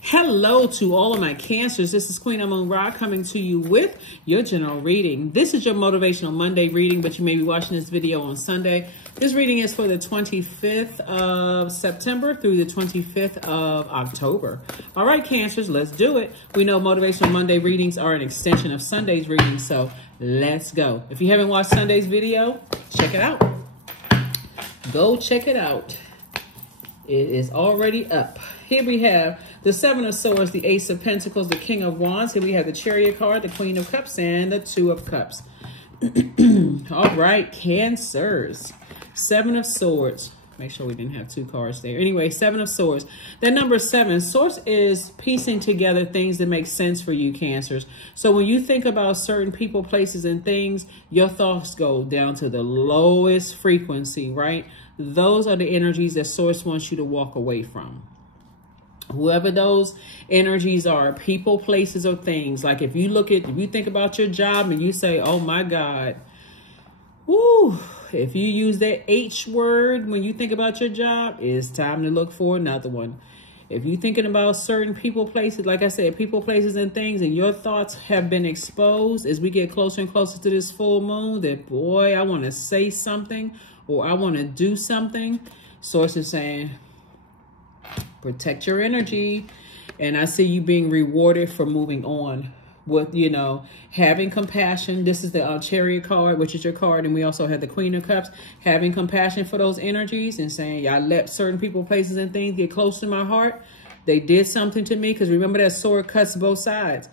Hello to all of my Cancers. This is Queen Amun Ra coming to you with your general reading. This is your Motivational Monday reading, but you may be watching this video on Sunday. This reading is for the 25th of September through the 25th of October. All right, Cancers, let's do it. We know Motivational Monday readings are an extension of Sunday's reading, so let's go. If you haven't watched Sunday's video, check it out. Go check it out. It is already up. Here we have the Seven of Swords, the Ace of Pentacles, the King of Wands. Here we have the Chariot card, the Queen of Cups, and the Two of Cups. All right, Cancers. Seven of Swords. Make sure we didn't have two cards there. Anyway, Seven of Swords. That number 7, Source is piecing together things that make sense for you, Cancers. So when you think about certain people, places, and things, your thoughts go down to the lowest frequency, right? Those are the energies that Source wants you to walk away from. Whoever those energies are, people, places, or things. Like if you think about your job and you say, oh my God, woo, if you use that H word when you think about your job, it's time to look for another one. If you're thinking about certain people, places, like I said, people, places, and things, and your thoughts have been exposed as we get closer and closer to this full moon, that boy, I want to say something or I want to do something. Source is saying, protect your energy. And I see you being rewarded for moving on with, you know, having compassion. This is the Chariot card, which is your card. And we also have the Queen of Cups, having compassion for those energies and saying, I let certain people, places, and things get close to my heart. They did something to me. Because remember, that sword cuts both sides.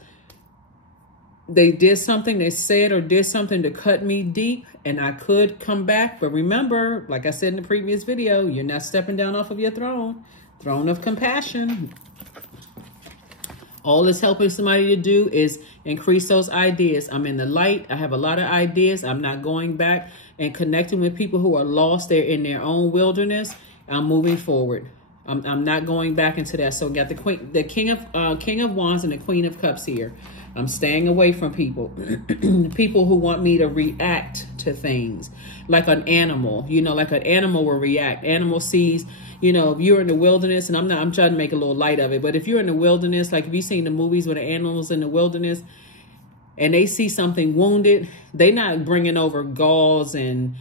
They did something, they said or did something to cut me deep, and I could come back. But remember, like I said in the previous video, you're not stepping down off of your throne. Throne of compassion. All it's helping somebody to do is increase those ideas. I'm in the light. I have a lot of ideas. I'm not going back and connecting with people who are lost. They're in their own wilderness. I'm moving forward. I'm not going back into that. So we got the King of Wands and the Queen of Cups here. I'm staying away from people. People who want me to react to things like an animal. You know, like an animal will react. Animal sees, you know, if you're in the wilderness, and I'm trying to make a little light of it, but if you're in the wilderness, like if you've seen the movies where the animals in the wilderness and they see something wounded, they're not bringing over gauze and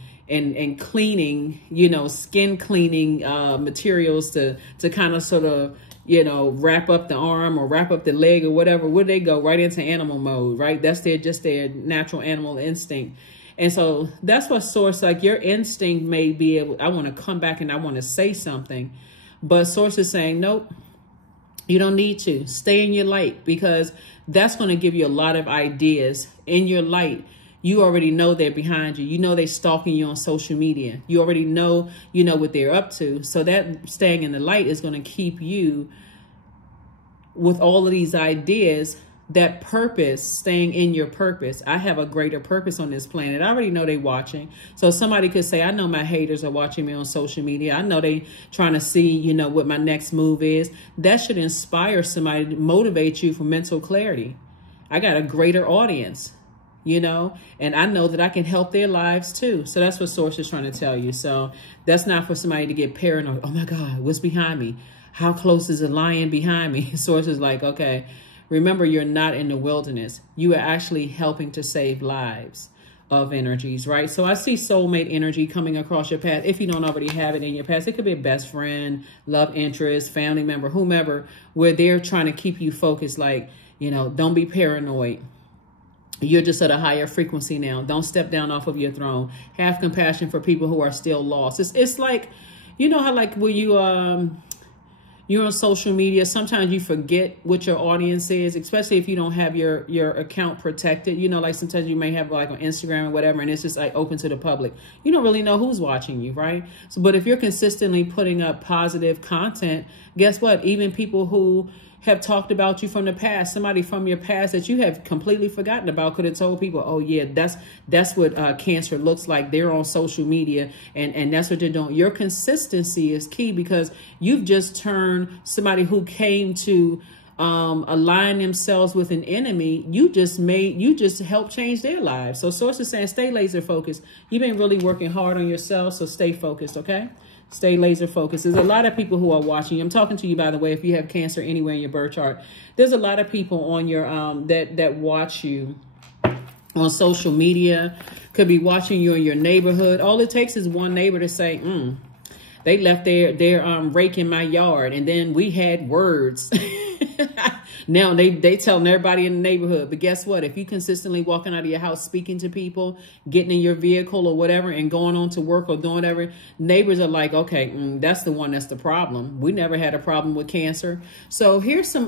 cleaning, you know, skin cleaning materials to kind of sort of, you know, wrap up the arm or wrap up the leg or whatever. Would they go right into animal mode, right? That's just their natural animal instinct. And so that's what Source, like your instinct may be able, I want to come back and I want to say something. But Source is saying, nope, you don't need to. Stay in your light, because that's going to give you a lot of ideas. In your light, you already know they're behind you. You know they're stalking you on social media. You already know, you know what they're up to. So that staying in the light is going to keep you with all of these ideas. That purpose, staying in your purpose. I have a greater purpose on this planet. I already know they watching. So somebody could say, I know my haters are watching me on social media. I know they trying to see, you know, what my next move is. That should inspire somebody to motivate you for mental clarity. I got a greater audience, you know, and I know that I can help their lives too. So that's what Source is trying to tell you. So that's not for somebody to get paranoid. Oh my God, what's behind me? How close is a lion behind me? Source is like, okay, remember, you're not in the wilderness. You are actually helping to save lives of energies, right? So I see soulmate energy coming across your path. If you don't already have it in your past, it could be a best friend, love interest, family member, whomever, where they're trying to keep you focused. Like, you know, don't be paranoid. You're just at a higher frequency now. Don't step down off of your throne. Have compassion for people who are still lost. It's like, you know how like when you're on social media, sometimes you forget what your audience is, especially if you don't have your account protected. You know, like sometimes you may have like on Instagram or whatever, and it's just like open to the public. You don't really know who's watching you, right? So, but if you're consistently putting up positive content, guess what? Even people who have talked about you from the past, somebody from your past that you have completely forgotten about could have told people, oh yeah, that's what Cancer looks like. They're on social media and that's what they're doing. Your consistency is key, because you've just turned somebody who came to align themselves with an enemy. You just helped change their lives. So Source is saying, stay laser focused. You've been really working hard on yourself, so stay focused, okay? Stay laser focused. There's a lot of people who are watching. I'm talking to you, by the way, if you have Cancer anywhere in your birth chart. There's a lot of people on your that watch you on social media, could be watching you in your neighborhood. All it takes is one neighbor to say, they left their rake in my yard, and then we had words. Now they telling everybody in the neighborhood. But guess what? If you consistently walking out of your house, speaking to people, getting in your vehicle or whatever, and going on to work or doing whatever, neighbors are like, okay, that's the one that's the problem. We never had a problem with Cancer. So here's some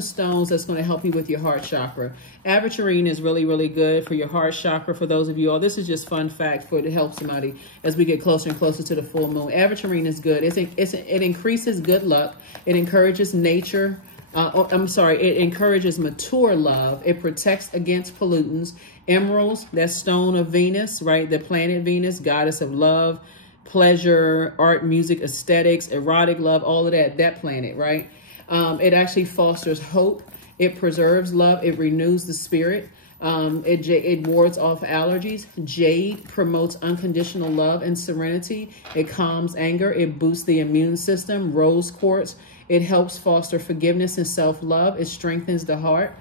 stones that's going to help you with your heart chakra. Aventurine is really, really good for your heart chakra. For those of you all, this is just fun fact to help somebody as we get closer and closer to the full moon. Aventurine is good. It increases good luck. It encourages nature. It encourages mature love. It protects against pollutants. Emeralds, that stone of Venus, right? The planet Venus, goddess of love, pleasure, art, music, aesthetics, erotic love, all of that planet, right? It actually fosters hope. It preserves love. It renews the spirit. It wards off allergies. Jade promotes unconditional love and serenity. It calms anger. It boosts the immune system. Rose quartz, it helps foster forgiveness and self-love. It strengthens the heart.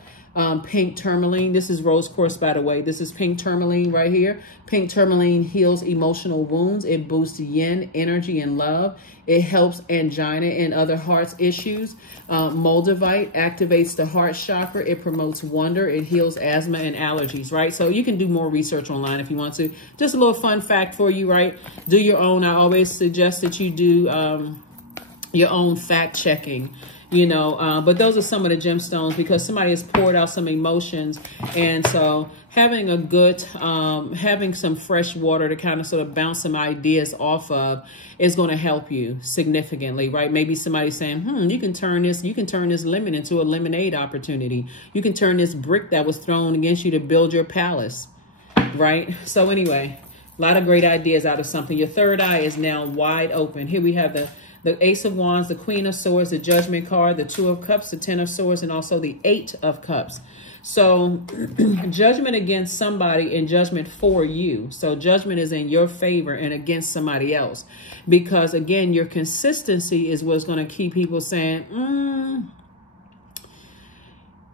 Pink tourmaline, this is rose quartz, by the way. This is pink tourmaline right here. Pink tourmaline heals emotional wounds. It boosts yin, energy, and love. It helps angina and other heart issues. Moldavite activates the heart chakra. It promotes wonder. It heals asthma and allergies, right? So you can do more research online if you want to. Just a little fun fact for you, right? Do your own. I always suggest that you do your own fact checking, but those are some of the gemstones, because somebody has poured out some emotions. And so having a good, having some fresh water to kind of sort of bounce some ideas off of is going to help you significantly, right? Maybe somebody's saying, you can turn this lemon into a lemonade opportunity. You can turn this brick that was thrown against you to build your palace, right? So anyway, a lot of great ideas out of something. Your third eye is now wide open. Here we have the Ace of Wands, the Queen of Swords, the Judgment card, the Two of Cups, the Ten of Swords, and also the Eight of Cups. So judgment against somebody and judgment for you. So judgment is in your favor and against somebody else. Because, again, your consistency is what's going to keep people saying,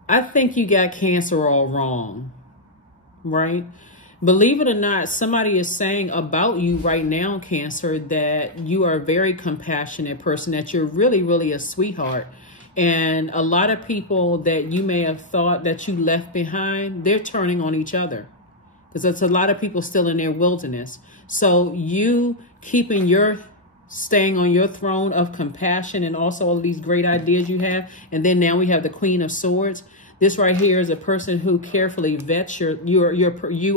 I think you got Cancer all wrong, right? Believe it or not, somebody is saying about you right now, Cancer, that you are a very compassionate person, that you're really, really a sweetheart. And a lot of people that you may have thought that you left behind, they're turning on each other. Because there's a lot of people still in their wilderness. So you staying on your throne of compassion and also all of these great ideas you have. And then now we have the Queen of Swords. This right here is a person who carefully vets you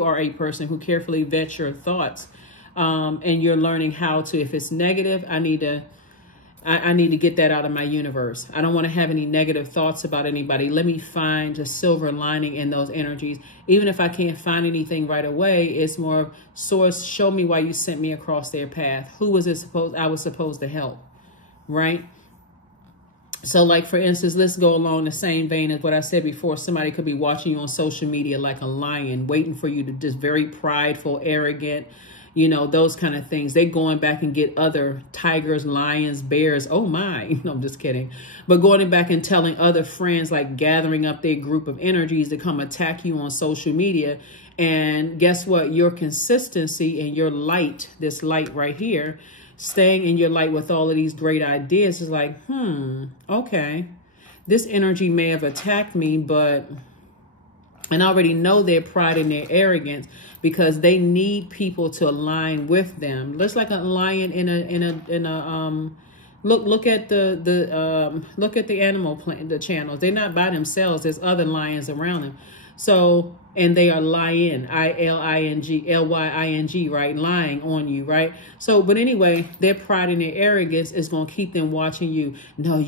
are a person who carefully vets your thoughts, and you're learning how to, if it's negative, I need to get that out of my universe. I don't want to have any negative thoughts about anybody. Let me find a silver lining in those energies. Even if I can't find anything right away, it's more of, source, show me why you sent me across their path. Who was it I was supposed to help, right? So like, for instance, let's go along the same vein as what I said before. Somebody could be watching you on social media like a lion, waiting for you to just very prideful, arrogant, those kind of things. They going back and get other tigers, lions, bears. Oh my, no, I'm just kidding. But going back and telling other friends, like gathering up their group of energies to come attack you on social media. And guess what? Your consistency and your light, this light right here, staying in your light with all of these great ideas is like, okay, this energy may have attacked me, and I already know their pride and their arrogance, because they need people to align with them. Just like a lion look at the animal planet, the channels. They're not by themselves. There's other lions around them. So, and they are lying, Lying, right? Lying on you, right? So, but anyway, their pride and their arrogance is going to keep them watching you. No, I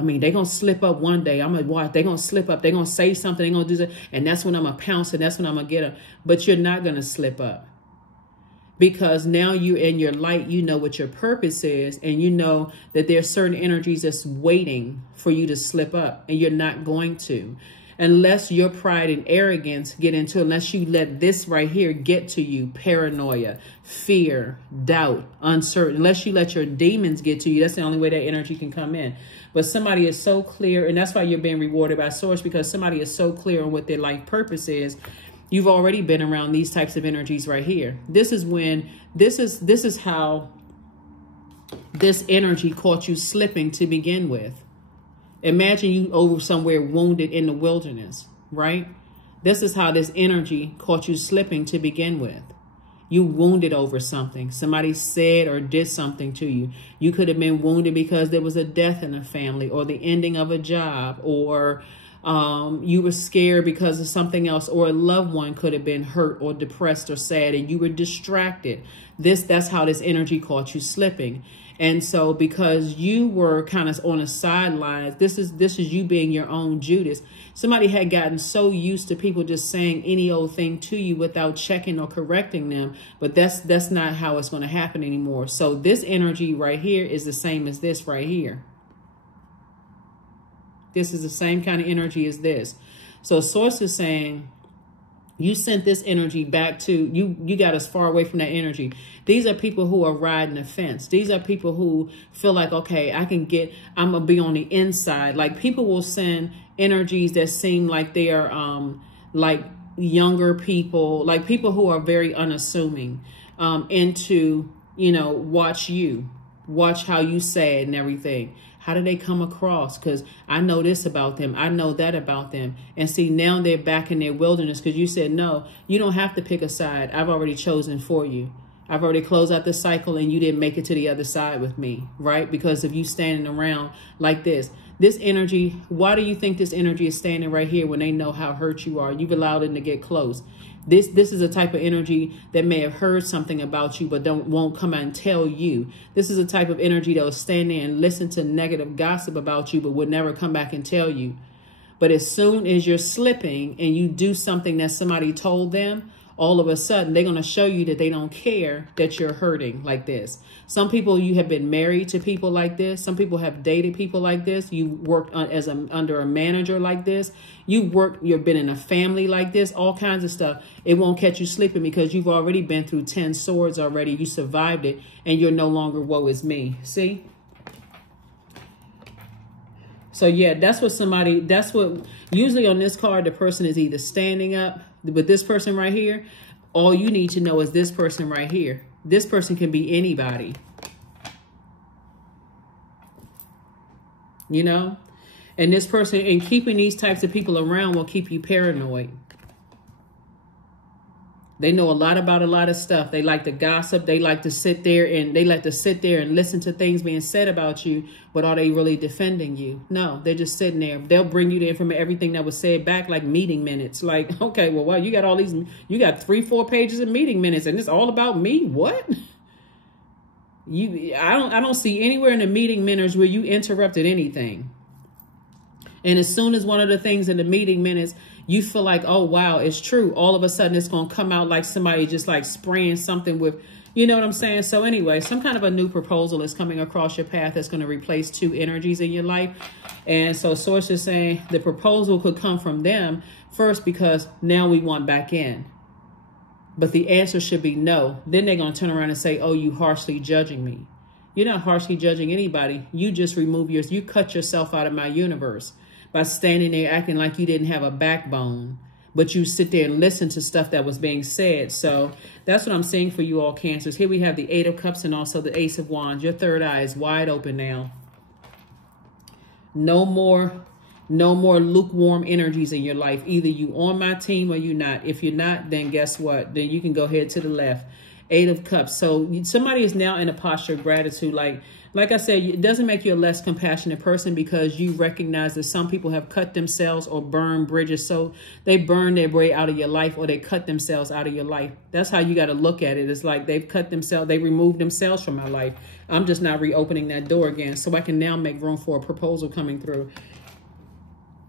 mean, they're going to slip up one day. I'm going to watch. They're going to slip up. They're going to say something. They're going to do that. And that's when I'm going to pounce, and that's when I'm going to get them. But you're not going to slip up. Because now you're in your light, you know what your purpose is, and you know that there's certain energies that's waiting for you to slip up, and you're not going to. unless your pride and arrogance get into, unless you let this right here get to you, paranoia, fear, doubt, uncertain, unless you let your demons get to you, that's the only way that energy can come in. But somebody is so clear, and that's why you're being rewarded by source, because somebody is so clear on what their life purpose is. You've already been around these types of energies right here. This is when, this is how this energy caught you slipping to begin with. Imagine you over somewhere wounded in the wilderness, right? This is how this energy caught you slipping to begin with. You wounded over something. Somebody said or did something to you. You could have been wounded because there was a death in a family, or the ending of a job, or you were scared because of something else, or a loved one could have been hurt or depressed or sad, and you were distracted. That's how this energy caught you slipping. And so because you were kind of on the sidelines, this is you being your own Judas. Somebody had gotten so used to people just saying any old thing to you without checking or correcting them. But that's not how it's going to happen anymore. So this energy right here is the same as this right here. This is the same kind of energy as this. So source is saying, you sent this energy back to, you got us far away from that energy. These are people who are riding the fence. These are people who feel like, okay, I'm going to be on the inside. Like people will send energies that seem like they are like younger people, like people who are very unassuming into, watch how you say it and everything. How do they come across? Because I know this about them. I know that about them. And see, now they're back in their wilderness because you said, no, you don't have to pick a side. I've already chosen for you. I've already closed out the cycle and you didn't make it to the other side with me, right? Because of you standing around like this. This energy, why do you think this energy is standing right here when they know how hurt you are? You've allowed them to get close. This is a type of energy that may have heard something about you, but won't come out and tell you. This is a type of energy that will stand there and listen to negative gossip about you, but would never come back and tell you. But as soon as you're slipping and you do something that somebody told them, all of a sudden they're going to show you that they don't care that you're hurting like this. Some people, you have been married to people like this. Some people have dated people like this. You worked under a manager like this. You've been in a family like this, all kinds of stuff. It won't catch you sleeping because you've already been through 10 swords already. You survived it and you're no longer woe is me. See? So yeah, that's what usually on this card, the person is either standing up, but this person right here, all you need to know is this person right here. This person can be anybody. And this person, and keeping these types of people around will keep you paranoid. They know a lot about a lot of stuff. They like to gossip. They like to sit there and listen to things being said about you. But are they really defending you? No, they're just sitting there. They'll bring you the information, everything that was said back, like meeting minutes. Like, okay, well, wow, you got all these, you got 3-4 pages of meeting minutes and it's all about me. What? I don't see anywhere in the meeting minutes where you interrupted anything. And as soon as one of the things in the meeting minutes, you feel like, oh, wow, it's true. All of a sudden, it's going to come out like somebody just like spraying something with, you know what I'm saying? So anyway, some kind of a new proposal is coming across your path that's going to replace 2 energies in your life. And so source is saying the proposal could come from them first because now we want back in. But the answer should be no. Then they're going to turn around and say, oh, you harshly judging me. You're not harshly judging anybody. You just you cut yourself out of my universe by standing there acting like you didn't have a backbone, but you sit there and listen to stuff that was being said. So that's what I'm seeing for you all, Cancers. Here we have the 8 of Cups and also the Ace of Wands. Your third eye is wide open now. No more lukewarm energies in your life. Either you on my team or you not. If you're not, then guess what? Then you can go ahead to the left. 8 of Cups. So somebody is now in a posture of gratitude. Like I said, it doesn't make you a less compassionate person because you recognize that some people have cut themselves or burned bridges. So they burn their way out of your life or they cut themselves out of your life. That's how you got to look at it. It's like they've cut themselves. They removed themselves from my life. I'm just not reopening that door again. So I can now make room for a proposal coming through.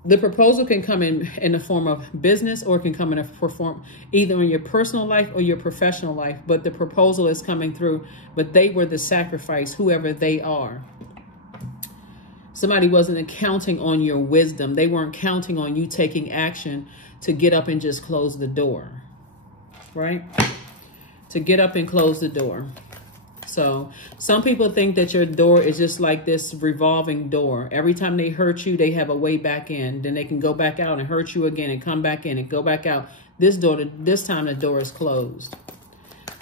The proposal can come in the form of business or it can come in a form either in your personal life or your professional life. But the proposal is coming through, but they were the sacrifice, whoever they are. Somebody wasn't counting on your wisdom. They weren't counting on you taking action to get up and just close the door, right? To get up and close the door. So some people think that your door is just like this revolving door. Every time they hurt you, they have a way back in. Then they can go back out and hurt you again and come back in and go back out. This time the door is closed.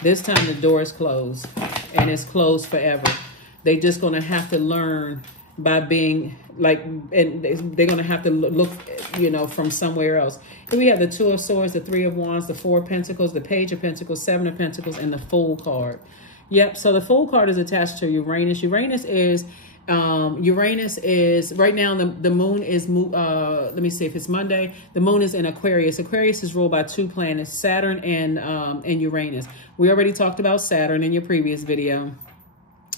This time the door is closed, and it's closed forever. They just going to have to learn by being like, and they're going to have to look, you know, from somewhere else. Here we have the Two of Swords, the Three of Wands, the Four of Pentacles, the Page of Pentacles, Seven of Pentacles, and the Fool card. Yep. So the Fool card is attached to Uranus. Uranus is right now the moon is, let me see if it's Monday. The moon is in Aquarius. Aquarius is ruled by two planets, Saturn and Uranus. We already talked about Saturn in your previous video.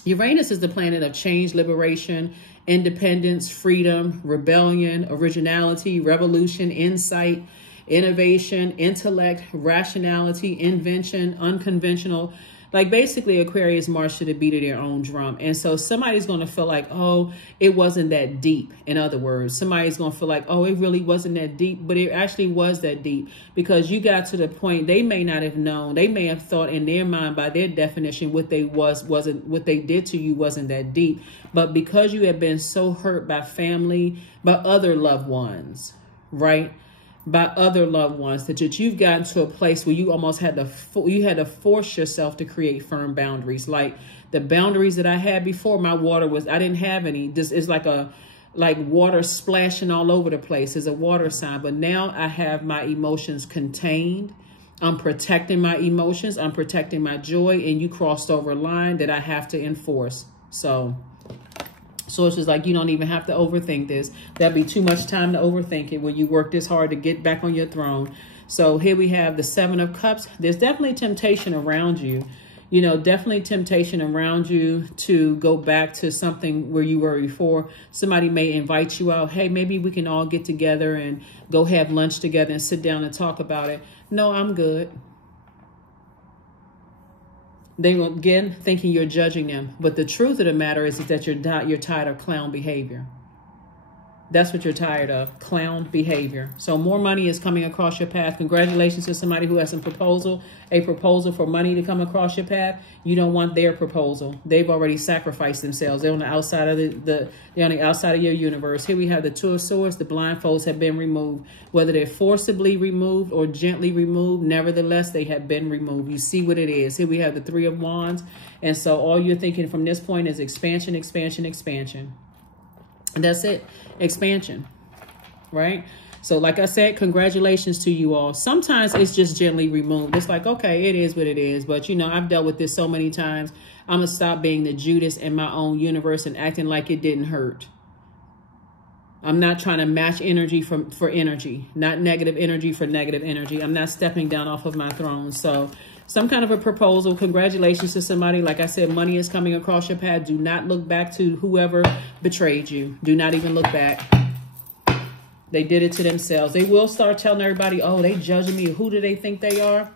Uranus is the planet of change, liberation, independence, freedom, rebellion, originality, revolution, insight, innovation, intellect, rationality, invention, unconventional. Like basically Aquarius march to the beat of their own drum. And so somebody's going to feel like, oh, it wasn't that deep. In other words, somebody's going to feel like, oh, it really wasn't that deep. But it actually was that deep, because you got to the point they may not have known. They may have thought in their mind, by their definition, what they what they did to you wasn't that deep. But because you have been so hurt by family, by other loved ones, right? By other loved ones, that you've gotten to a place where you almost had to force yourself to create firm boundaries. Like the boundaries that I had before, my water was, I didn't have any. This is like water splashing all over the place. It's a water sign. But now I have my emotions contained. I'm protecting my emotions. I'm protecting my joy. And you crossed over a line that I have to enforce. So it's just like, you don't even have to overthink this. That'd be too much time to overthink it when you work this hard to get back on your throne. So here we have the Seven of Cups. There's definitely temptation around you. You know, definitely temptation around you to go back to something where you were before. Somebody may invite you out. Hey, maybe we can all get together and go have lunch together and sit down and talk about it. No, I'm good. They will, again, thinking you're judging them. But the truth of the matter is that you're tired of clown behavior. That's what you're tired of, clown behavior. So more money is coming across your path. Congratulations to somebody who has a proposal for money to come across your path. You don't want their proposal. They've already sacrificed themselves. They're on the outside of they're on the outside of your universe. Here we have the Two of Swords. The blindfolds have been removed. Whether they're forcibly removed or gently removed, nevertheless, they have been removed. You see what it is. Here we have the Three of Wands. And so all you're thinking from this point is expansion, expansion, expansion. And that's it. Expansion, right? So like I said, congratulations to you all. Sometimes it's just gently removed. It's like, okay, it is what it is. But, you know, I've dealt with this so many times. I'm going to stop being the Judas in my own universe and acting like it didn't hurt. I'm not trying to match energy for energy, not negative energy for negative energy. I'm not stepping down off of my throne. So some kind of a proposal. Congratulations to somebody. Like I said, money is coming across your path. Do not look back to whoever betrayed you. Do not even look back. They did it to themselves. They will start telling everybody, oh, they judging me. Who do they think they are?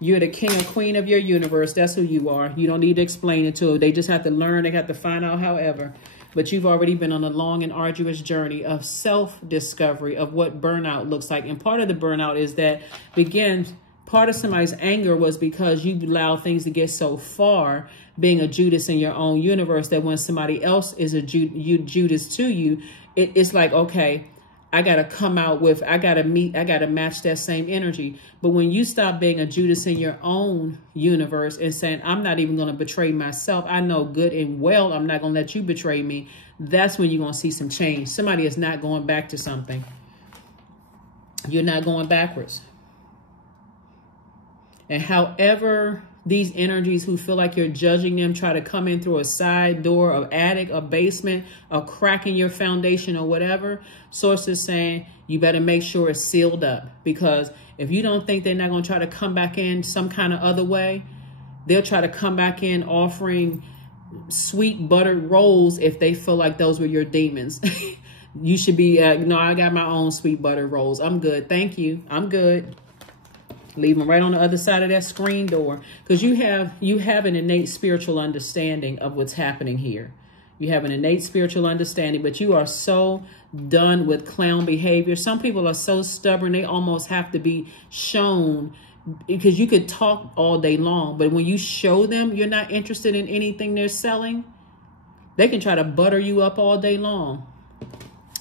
You're the king or queen of your universe. That's who you are. You don't need to explain it to them. They just have to learn. They have to find out however. But you've already been on a long and arduous journey of self-discovery of what burnout looks like. And part of the burnout is that part of somebody's anger was because you allow things to get so far, being a Judas in your own universe, that when somebody else is a Judas to you, it's like, okay, I got to come out with, I got to match that same energy. But when you stop being a Judas in your own universe and saying, I'm not even going to betray myself. I know good and well I'm not going to let you betray me. That's when you're going to see some change. Somebody is not going back to something. You're not going backwards. And however these energies who feel like you're judging them try to come in through a side door, an attic, a basement, a crack in your foundation or whatever, source is saying you better make sure it's sealed up. Because if you don't think they're not going to try to come back in some kind of other way, they'll try to come back in offering sweet buttered rolls if they feel like those were your demons. You should be, no, I got my own sweet buttered rolls. I'm good. Thank you. I'm good. Leave them right on the other side of that screen door, because you have an innate spiritual understanding of what's happening here. You have an innate spiritual understanding, but you are so done with clown behavior. Some people are so stubborn, they almost have to be shown, because you could talk all day long, but when you show them you're not interested in anything they're selling, they can try to butter you up all day long.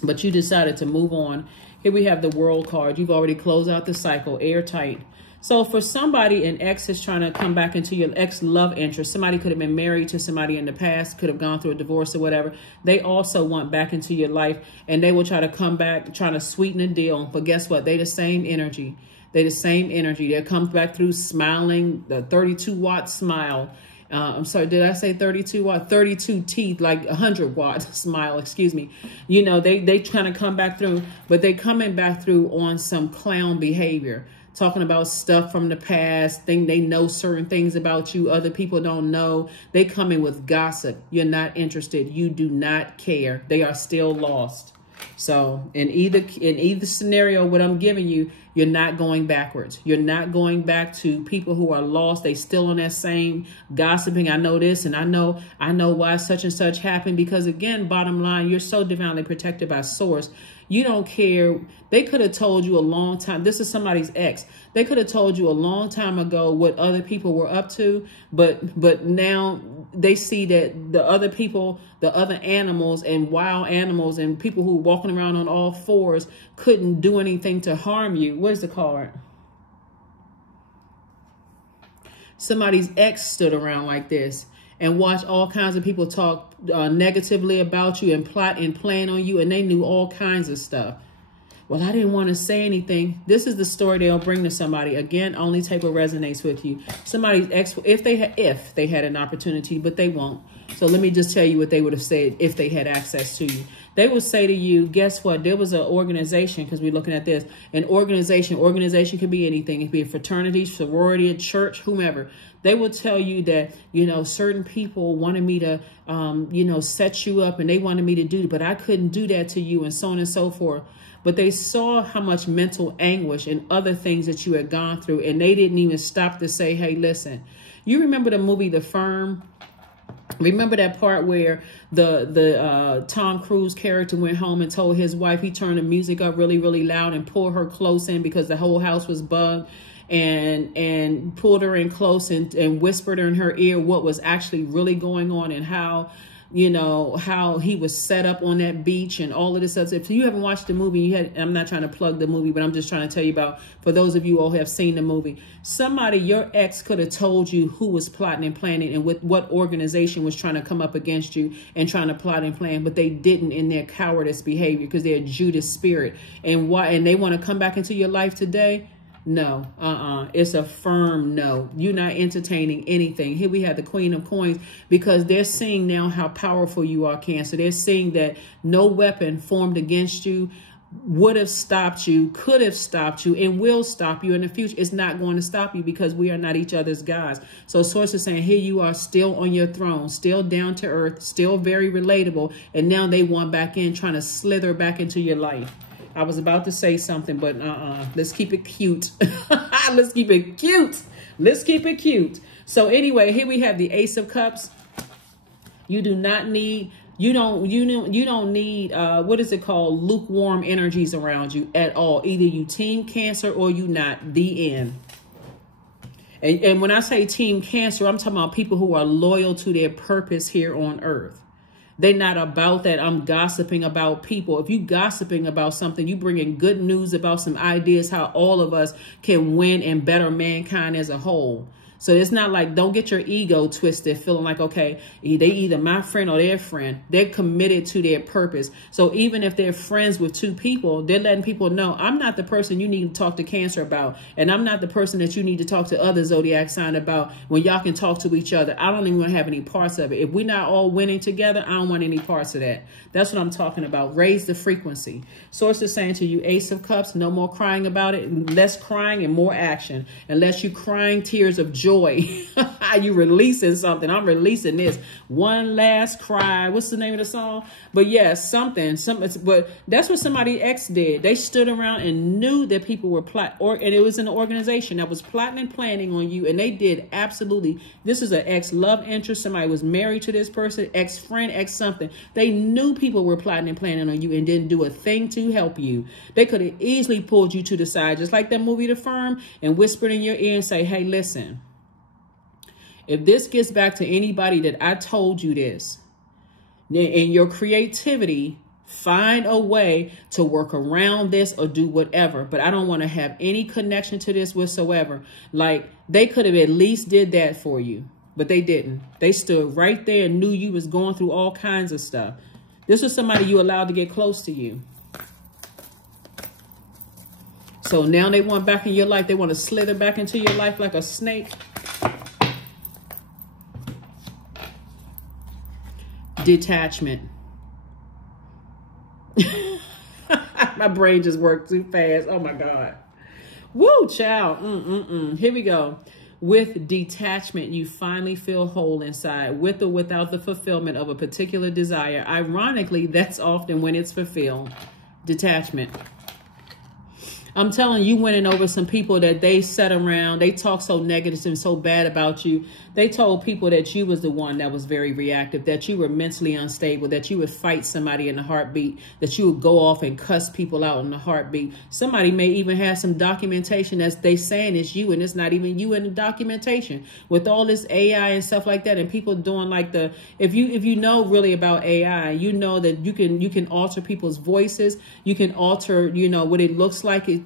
But you decided to move on. Here we have the World card. You've already closed out the cycle, airtight. So for somebody, an ex is trying to come back into your ex love interest. Somebody could have been married to somebody in the past, could have gone through a divorce or whatever. They also want back into your life, and they will try to come back, trying to sweeten the deal. But guess what? They the same energy. They the same energy. That comes back through smiling, the 32-watt smile. I'm sorry, did I say 32 watt? 32 teeth, like 100-watt smile, excuse me. You know, they trying to come back through, but they coming back through on some clown behavior. Talking about stuff from the past, think they know certain things about you other people don't know. They come in with gossip. You're not interested. You do not care. They are still lost. So in either scenario, what I'm giving you, you're not going backwards. You're not going back to people who are lost. They still on that same gossiping. I know this and I know why such and such happened, because again, bottom line, you're so divinely protected by source. You don't care. They could have told you a long time. This is somebody's ex. They could have told you a long time ago what other people were up to, but now they see that the other people, the other animals and wild animals and people who are walking around on all fours couldn't do anything to harm you. Where's the card? Somebody's ex stood around like this and watched all kinds of people talk negatively about you and plot and plan on you, and they knew all kinds of stuff. Well, I didn't want to say anything. This is the story they'll bring to somebody. Again, only take what resonates with you. Somebody's ex, if they had an opportunity, but they won't. So let me just tell you what they would have said if they had access to you. They would say to you, guess what? There was an organization, because we're looking at this, an organization. Organization could be anything. It could be a fraternity, sorority, a church, whomever. They will tell you that, you know, certain people wanted me to, you know, set you up, and they wanted me to do it, but I couldn't do that to you, and so on and so forth. But they saw how much mental anguish and other things that you had gone through, and they didn't even stop to say, hey, listen, you remember the movie The Firm? Remember that part where the Tom Cruise character went home and told his wife, he turned the music up really, really loud and pulled her close in because the whole house was bugged, and pulled her in close and whispered in her ear what was actually really going on, and how, you know, how he was set up on that beach and all of this stuff. If you haven't watched the movie, I'm not trying to plug the movie, but I'm just trying to tell you about, for those of you who have seen the movie, somebody, your ex could have told you who was plotting and planning and with what organization was trying to come up against you and trying to plot and plan, but they didn't in their cowardice behavior because they're Judas spirit. And why? And they want to come back into your life today? No, it's a firm no. You're not entertaining anything. Here we have the Queen of Coins, because they're seeing now how powerful you are, Cancer. They're seeing that no weapon formed against you would have stopped you, could have stopped you, and will stop you in the future. It's not going to stop you, because we are not each other's gods. So Source is saying, here you are still on your throne, still down to earth, still very relatable. And now they want back in, trying to slither back into your life. I was about to say something, but let's keep it cute. Let's keep it cute. Let's keep it cute. So anyway, here we have the Ace of Cups. You do not need, you don't need, what is it called? Lukewarm energies around you at all. Either you team Cancer or you not. The end. And when I say team Cancer, I'm talking about people who are loyal to their purpose here on earth. They're not about that. I'm gossiping about people. If you gossiping about something, you bringing good news about some ideas how all of us can win and better mankind as a whole. So it's not like, don't get your ego twisted, feeling like, okay, they either my friend or their friend. They're committed to their purpose. So even if they're friends with two people, they're letting people know, I'm not the person you need to talk to Cancer about. And I'm not the person that you need to talk to other Zodiac sign about when y'all can talk to each other. I don't even want to have any parts of it. If we're not all winning together, I don't want any parts of that. That's what I'm talking about. Raise the frequency. Source is saying to you, Ace of Cups, no more crying about it. Less crying and more action. Unless you crying tears of joy joy. You releasing something. I'm releasing this. One last cry. What's the name of the song? But yeah, something. But that's what somebody ex did. They stood around and knew that people were and it was an organization that was plotting and planning on you. And they did absolutely. This is an ex love interest. Somebody was married to this person, ex friend, ex something. They knew people were plotting and planning on you and didn't do a thing to help you. They could have easily pulled you to the side, just like that movie The Firm, and whispered in your ear and say, hey, listen, if this gets back to anybody that I told you this, in your creativity, find a way to work around this or do whatever. But I don't want to have any connection to this whatsoever. Like, they could have at least did that for you, but they didn't. They stood right there and knew you was going through all kinds of stuff. This was somebody you allowed to get close to you. So now they want back in your life. They want to slither back into your life like a snake. Detachment. My brain just worked too fast. Oh my God. Woo, child. Here we go. With detachment, you finally feel whole inside, with or without the fulfillment of a particular desire. Ironically, that's often when it's fulfilled. Detachment. I'm telling you, winning over some people that they sat around, they talk so negative and so bad about you. They told people that you was the one that was very reactive, that you were mentally unstable, that you would fight somebody in a heartbeat, that you would go off and cuss people out in a heartbeat. Somebody may even have some documentation that they saying it's you, and it's not even you in the documentation. With all this AI and stuff like that, and people doing like the, if you know really about AI, you know that you can alter people's voices, you can alter, you know, what it looks like. It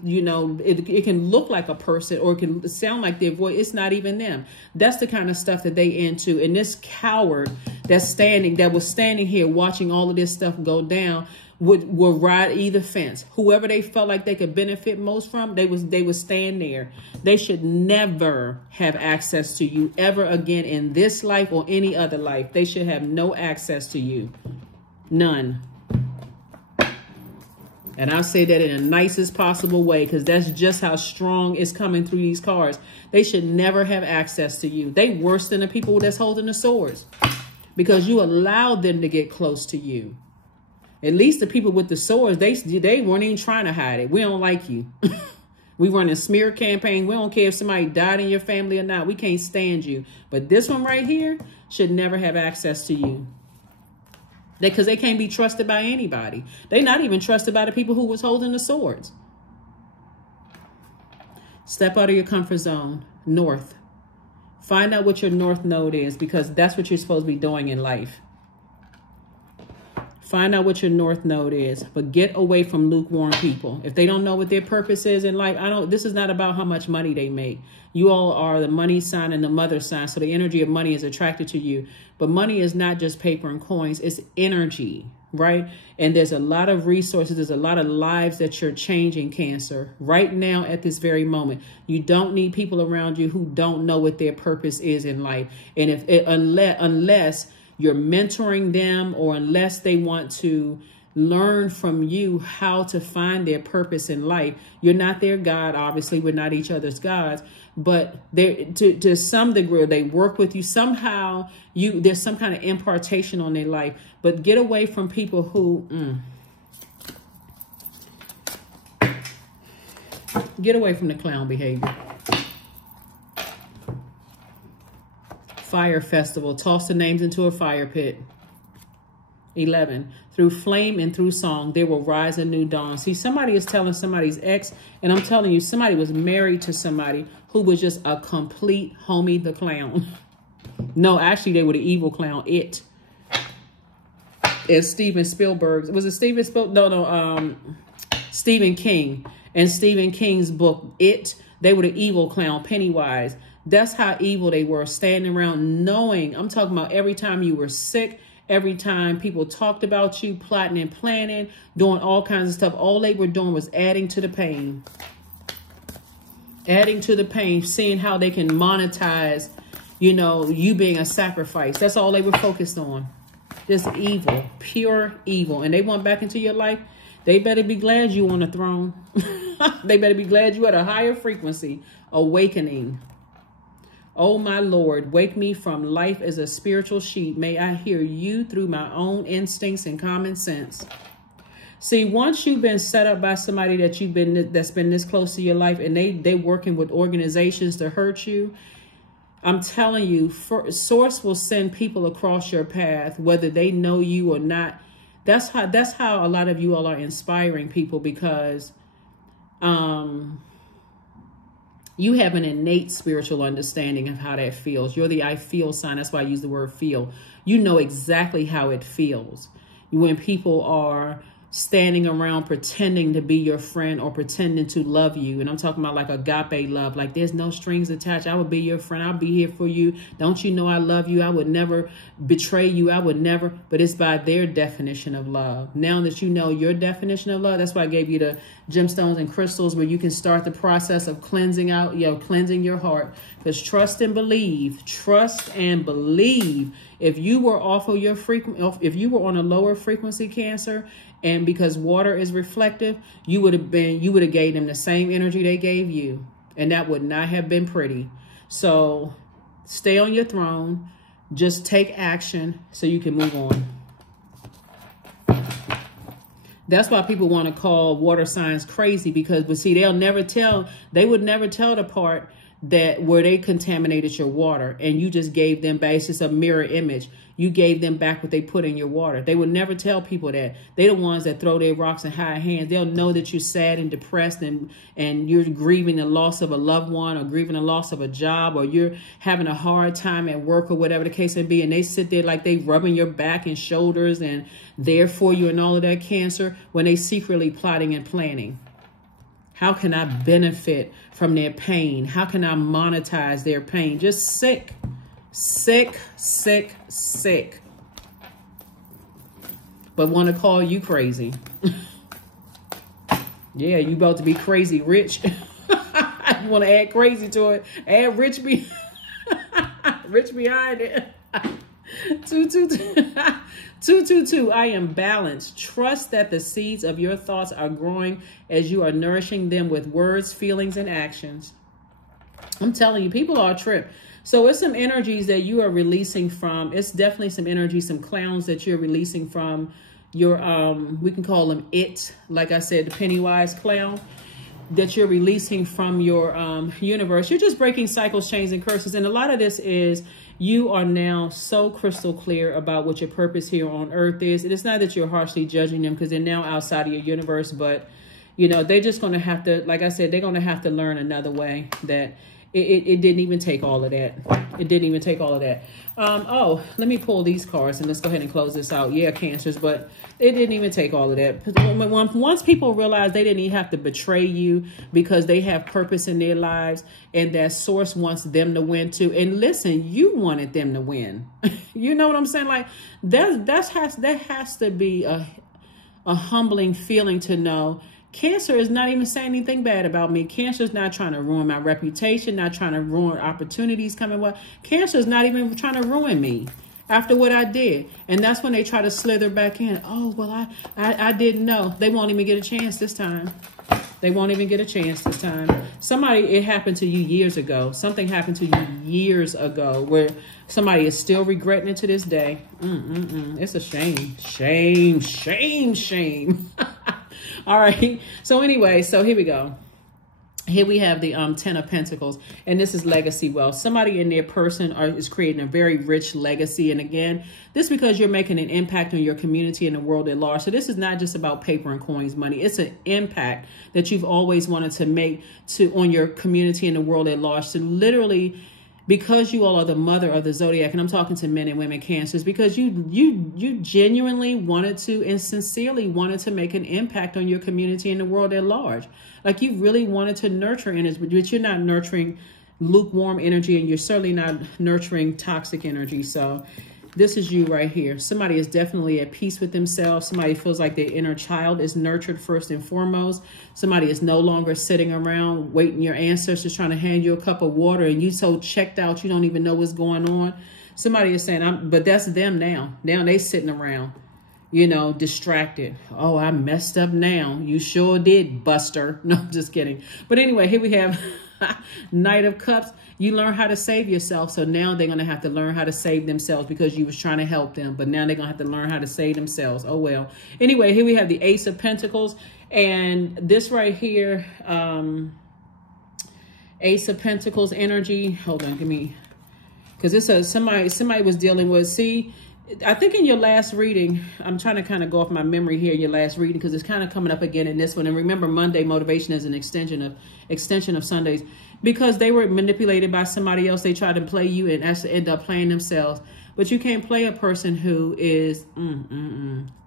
can look like a person, or it can sound like their voice. It's not even them. That's the kind of stuff that they into. And this coward that was standing here watching all of this stuff go down would ride either fence. Whoever they felt like they could benefit most from, they would stand there. They should never have access to you ever again in this life or any other life. They should have no access to you. None. And I say that in the nicest possible way, because that's just how strong it's coming through these cards. They should never have access to you. They worse than the people that's holding the swords, because you allowed them to get close to you. At least the people with the swords, they weren't even trying to hide it. We don't like you. We run a smear campaign. We don't care if somebody died in your family or not. We can't stand you. But this one right here should never have access to you. Because they can't be trusted by anybody. They're not even trusted by the people who was holding the swords. Step out of your comfort zone. North. Find out what your north node is, because that's what you're supposed to be doing in life. Find out what your north node is, but get away from lukewarm people. If they don't know what their purpose is in life, this is not about how much money they make. You all are the money sign and the mother sign, so the energy of money is attracted to you. But money is not just paper and coins, it's energy, right? And there's a lot of resources, there's a lot of lives that you're changing, Cancer, right now at this very moment. You don't need people around you who don't know what their purpose is in life. And unless you're mentoring them, or unless they want to learn from you how to find their purpose in life, you're not their God. Obviously, we're not each other's gods, but to some degree, they work with you somehow. There's some kind of impartation on their life, but get away from people who get away from the clown behavior. Fire festival. Toss the names into a fire pit. 11. Through flame and through song, there will rise a new dawn. See, somebody is telling somebody's ex, and I'm telling you, somebody was married to somebody who was just a complete homie the clown. No, actually, they were the evil clown. It. It's Steven Spielberg. Was it Steven Spielberg? No. Stephen King. And Stephen King's book, It, they were the evil clown, Pennywise. That's how evil they were, standing around knowing. I'm talking about every time you were sick, every time people talked about you, plotting and planning, doing all kinds of stuff. All they were doing was adding to the pain. Adding to the pain, seeing how they can monetize, you being a sacrifice. That's all they were focused on. Just evil, pure evil. And they want back into your life. They better be glad you on the throne. They better be glad you at a higher frequency, awakening. Oh, my Lord, wake me from life as a spiritual sheep. May I hear you through my own instincts and common sense. See, once you've been set up by somebody that's been this close to your life, and they working with organizations to hurt you, I'm telling you, Source will send people across your path, whether they know you or not. That's how a lot of you all are inspiring people, because you have an innate spiritual understanding of how that feels. You're the I feel sign. That's why I use the word feel. You know exactly how it feels when people are standing around pretending to be your friend or pretending to love you. And I'm talking about like agape love, like there's no strings attached. I would be your friend. I'll be here for you. Don't you know I love you? I would never betray you. I would never. But it's by their definition of love. Now that you know your definition of love, that's why I gave you the gemstones and crystals, where you can start the process of cleansing out, cleansing your heart. Because trust and believe. If you were off of your if you were on a lower frequency, Cancer, and because water is reflective, you would have gave them the same energy they gave you, and that would not have been pretty. So stay on your throne, just take action so you can move on. That's why people want to call water signs crazy, but see, they would never tell the part that where they contaminated your water, and you just gave them back. It's just a mirror image. You gave them back what they put in your water. They would never tell people that. They're the ones that throw their rocks and hide hands. They'll know that you're sad and depressed, and you're grieving the loss of a loved one, or grieving the loss of a job, or you're having a hard time at work, or whatever the case may be. And they sit there like they rubbing your back and shoulders and there for you and all of that, Cancer, when they secretly plotting and planning. How can I benefit from their pain? How can I monetize their pain? Just sick. But want to call you crazy. Yeah, you about to be crazy rich. You want to add crazy to it. Add rich rich behind it. 222. I am balanced. Trust that the seeds of your thoughts are growing as you are nourishing them with words, feelings, and actions. I'm telling you, people are a trip. So it's some energies that you are releasing from. It's definitely some energy, some clowns that you're releasing from your, we can call them it, like I said, the Pennywise clown, that you're releasing from your universe. You're just breaking cycles, chains, and curses. And a lot of this is you are now so crystal clear about what your purpose here on earth is. And it's not that you're harshly judging them, because they're now outside of your universe, but you know, they're just going to have to, like I said, they're going to have to learn another way, that it didn't even take all of that. It didn't even take all of that. Oh, let me pull these cards and let's go ahead and close this out. Yeah, Cancers, but it didn't even take all of that. Once people realize they didn't even have to betray you because they have purpose in their lives, and that Source wants them to win too. And listen, you wanted them to win. You know what I'm saying? Like that has to be a humbling feeling to know Cancer is not even saying anything bad about me. Cancer is not trying to ruin my reputation, not trying to ruin opportunities coming. Cancer is not even trying to ruin me after what I did. And that's when they try to slither back in. Oh, well, I didn't know. They won't even get a chance this time. They won't even get a chance this time. It happened to you years ago. Something happened to you years ago where somebody is still regretting it to this day. It's a shame. Shame. All right. So anyway, so here we go. Here we have the 10 of Pentacles, and this is legacy wealth. Somebody in their person is creating a very rich legacy. And again, this is because you're making an impact on your community and the world at large. So this is not just about paper and coins, money. It's an impact that you've always wanted to make on your community and the world at large. So literally, because you all are the mother of the Zodiac, and I'm talking to men and women Cancers, because you genuinely wanted to and sincerely wanted to make an impact on your community and the world at large. Like you really wanted to nurture in it, but you're not nurturing lukewarm energy, and you're certainly not nurturing toxic energy. So this is you right here. Somebody is definitely at peace with themselves. Somebody feels like their inner child is nurtured first and foremost. Somebody is no longer sitting around waiting your ancestors trying to hand you a cup of water and you so checked out you don't even know what's going on. Somebody is saying, but that's them now. Now they sitting around. you know, distracted. Oh, I messed up now. You sure did, Buster. No, just kidding. But anyway, here we have Knight of Cups. You learn how to save yourself. So now they're going to have to learn how to save themselves because you was trying to help them. But now they're going to have to learn how to save themselves. Oh, well. Anyway, here we have the Ace of Pentacles. And this right here, Ace of Pentacles energy. Hold on, give me, because this is somebody was dealing with, see, I think in your last reading, I'm trying to kind of go off my memory here, your last reading, because it's kind of coming up again in this one. And remember, Monday motivation is an extension of Sundays, because they were manipulated by somebody else. They tried to play you and actually end up playing themselves. But you can't play a person who is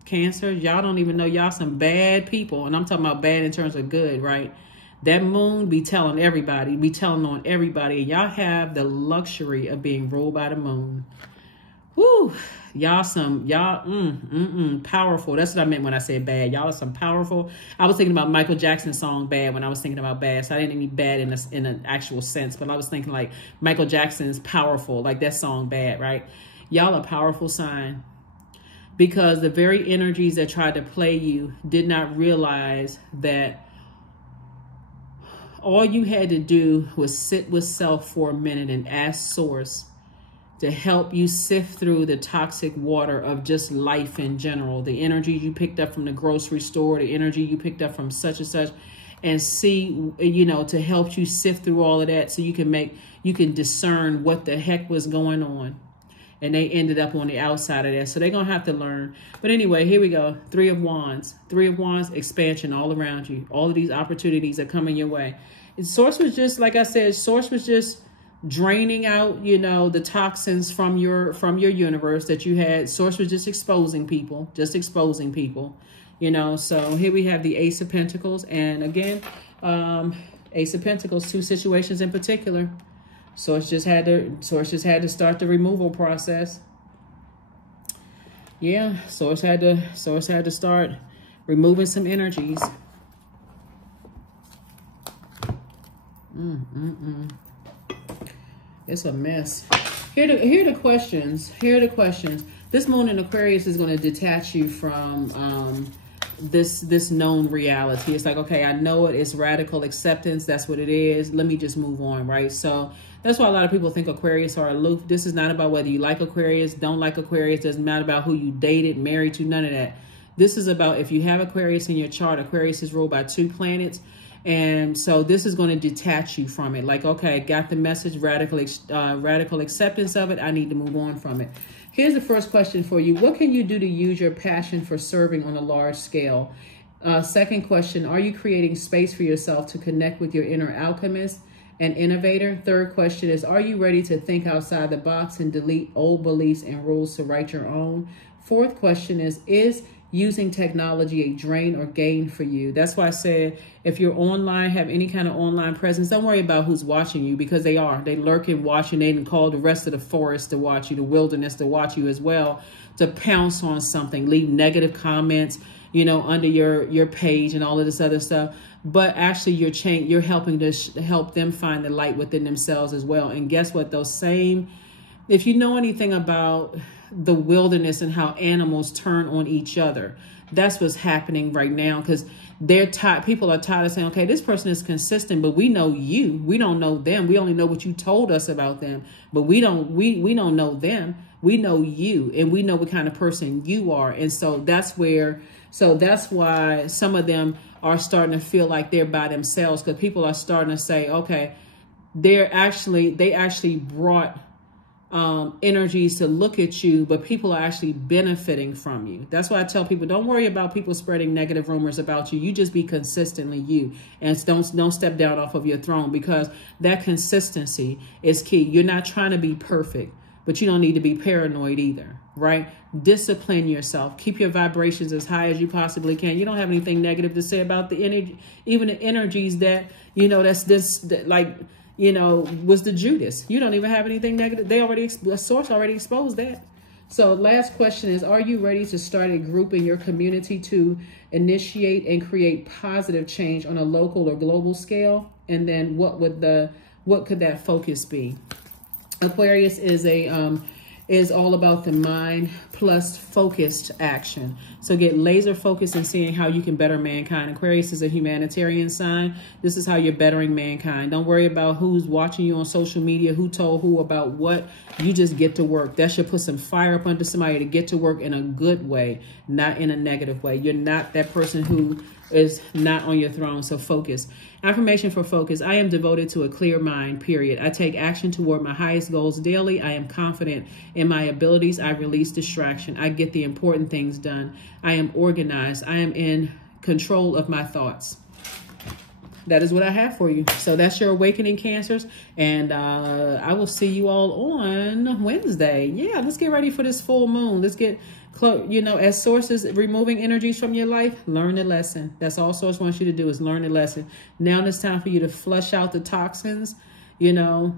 Cancer. Y'all don't even know y'all some bad people. And I'm talking about bad in terms of good, right? That moon be telling everybody, be telling on everybody. Y'all have the luxury of being ruled by the moon. Whoo, y'all powerful. That's what I meant when I said bad. Y'all are some powerful. I was thinking about Michael Jackson's song Bad when I was thinking about bad. So I didn't mean bad in an actual sense, but I was thinking like Michael Jackson's Powerful, like that song Bad, right? Y'all a powerful sign, because the very energies that tried to play you did not realize that all you had to do was sit with self for a minute and ask Source to help you sift through the toxic water of just life in general. The energy you picked up from the grocery store, the energy you picked up from such and such, and see, you know, to help you sift through all of that so you can discern what the heck was going on. And they ended up on the outside of that. So they're going to have to learn. But anyway, here we go. Three of Wands. Three of Wands, expansion all around you. All of these opportunities are coming your way. And Source was just, like I said, Source was just draining out, you know, the toxins from your universe that you had. Source was just exposing people, you know. So here we have the Ace of Pentacles. And again, Ace of Pentacles, two situations in particular. Source just had to start the removal process. Yeah, Source had to start removing some energies. It's a mess. Here are the questions. This moon in Aquarius is going to detach you from this known reality. It's like, okay, I know it. It's radical acceptance. That's what it is. Let me just move on, right? So that's why a lot of people think Aquarius are aloof. This is not about whether you like Aquarius, don't like Aquarius. Doesn't matter about who you dated, married to, none of that. This is about if you have Aquarius in your chart. Aquarius is ruled by 2 planets. And so this is going to detach you from it. Like, okay, got the message, radical acceptance of it. I need to move on from it. Here's the first question for you. What can you do to use your passion for serving on a large scale? Second question, are you creating space for yourself to connect with your inner alchemist and innovator? Third question is, are you ready to think outside the box and delete old beliefs and rules to write your own? Fourth question is using technology a drain or gain for you? That's why I said, if you're online, have any kind of online presence, don't worry about who's watching you, because they lurk and watch, and they can call the rest of the forest to watch you, the wilderness to watch you as well, to pounce on something, leave negative comments, you know, under your page and all of this other stuff. But actually you're helping to help them find the light within themselves as well. And guess what? If you know anything about the wilderness and how animals turn on each other, that's what's happening right now, because they're tired. People are tired of saying, okay, this person is consistent, but we know you. We don't know them. We only know what you told us about them, but we don't know them. We know you, and we know what kind of person you are. And so that's why some of them are starting to feel like they're by themselves, because people are starting to say, okay, they actually brought energies to look at you, but people are actually benefiting from you. That's why I tell people, don't worry about people spreading negative rumors about you. You just be consistently you, and don't step down off of your throne, because that consistency is key. You're not trying to be perfect, but you don't need to be paranoid either, right? Discipline yourself. Keep your vibrations as high as you possibly can. You don't have anything negative to say about the energy, even the energies that, you know, you know, was the Judas. You don't even have anything negative. The Source already exposed that. So last question is, are you ready to start a group in your community to initiate and create positive change on a local or global scale? And then what could that focus be? Aquarius is is all about the mind plus focused action. So get laser focused in seeing how you can better mankind. Aquarius is a humanitarian sign. This is how you're bettering mankind. Don't worry about who's watching you on social media, who told who about what. You just get to work. That should put some fire up under somebody to get to work in a good way, not in a negative way. You're not that person who is not on your throne. So focus. Affirmation for focus. I am devoted to a clear mind, period. I take action toward my highest goals daily. I am confident in my abilities. I release distraction. I get the important things done. I am organized. I am in control of my thoughts. That is what I have for you. So that's your awakening, Cancers. And I will see you all on Wednesday. Yeah, let's get ready for this full moon. Let's get, you know, as sources removing energies from your life, learn the lesson. That's all Source wants you to do, is learn the lesson. Now it's time for you to flush out the toxins, you know,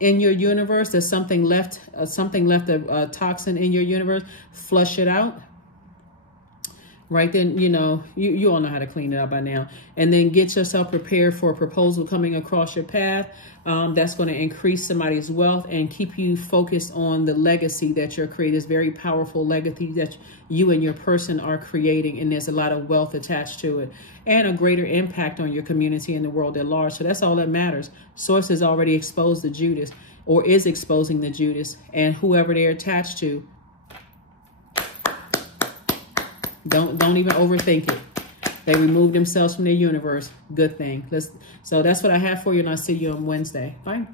in your universe. There's something left, a toxin in your universe. Flush it out. Right then, you know, you all know how to clean it up by now. And then get yourself prepared for a proposal coming across your path. That's going to increase somebody's wealth and keep you focused on the legacy that you're creating. This very powerful legacy that you and your person are creating. And there's a lot of wealth attached to it. And a greater impact on your community and the world at large. So that's all that matters. Source has already exposed the Judas, or is exposing the Judas, and whoever they're attached to. Don't even overthink it. They removed themselves from their universe. Good thing. So that's what I have for you, and I'll see you on Wednesday. Bye.